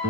Saat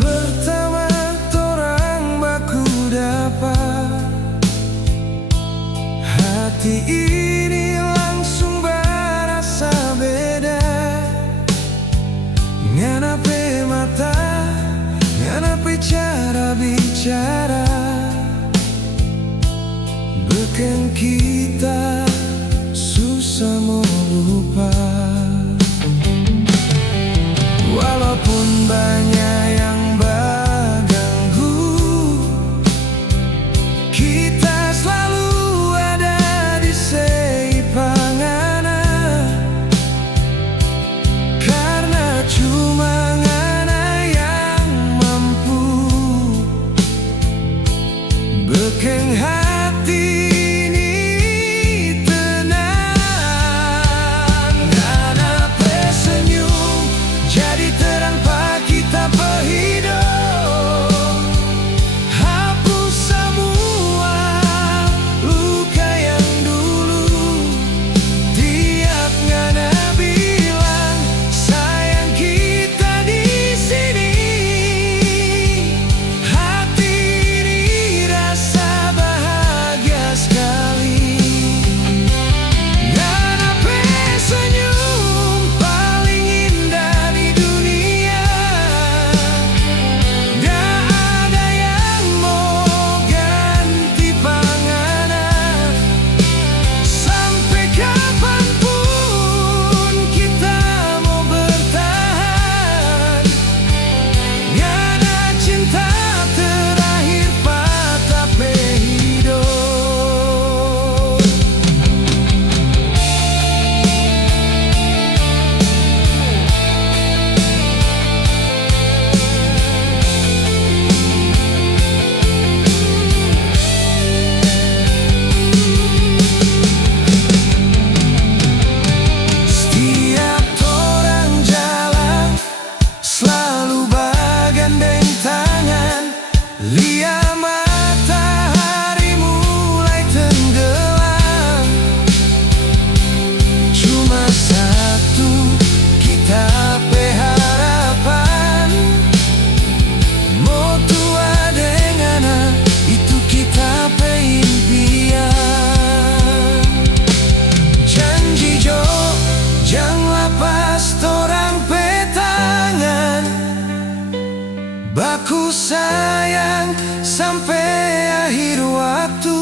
pertama torang baku dapat, hati ini langsung berasa beda. Nganape mata, nganape cara bicara, beken kita susah mau lupa. Walaupun banyak yang berganggu, kita selalu ada di seipangana. Karena cuma ngana yang mampu beken hati ini tenang. Ngana senyum jadi terang pak kita berhidup, hapus semua luka yang dulu. Tiap ngana bilang sayang kita di sini, hati ini rasa bahagia sekali. Ngana senyum paling indah di dunia, gak ada yang mau ganti pangana. Sampai kapanpun kita mau bertahan, ngana cinta terakhir patah hidup. Setiap orang jalan selalu bergandeng tangan, lihat matahari mulai tenggelam. Cuma satu kita pe harapan, mau tua dengan itu kita pe impian. Janji jo, jangan lepas torang pe tangan, baku sayang sampai akhir waktu.